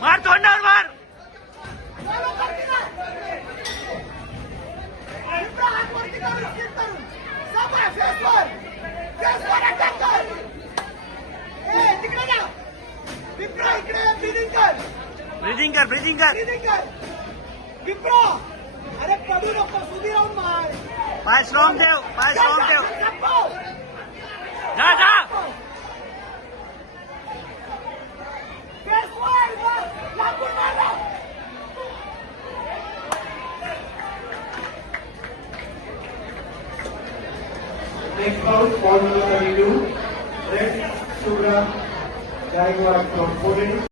मार तोड़ना मार ब्रीदिंग कर विप्रो अरे पडू नको सुधी राहून मार पाय स्ट्रॉंग ठेव जा जा Next out, ball number 32, Red Sugar Jaguar from 14.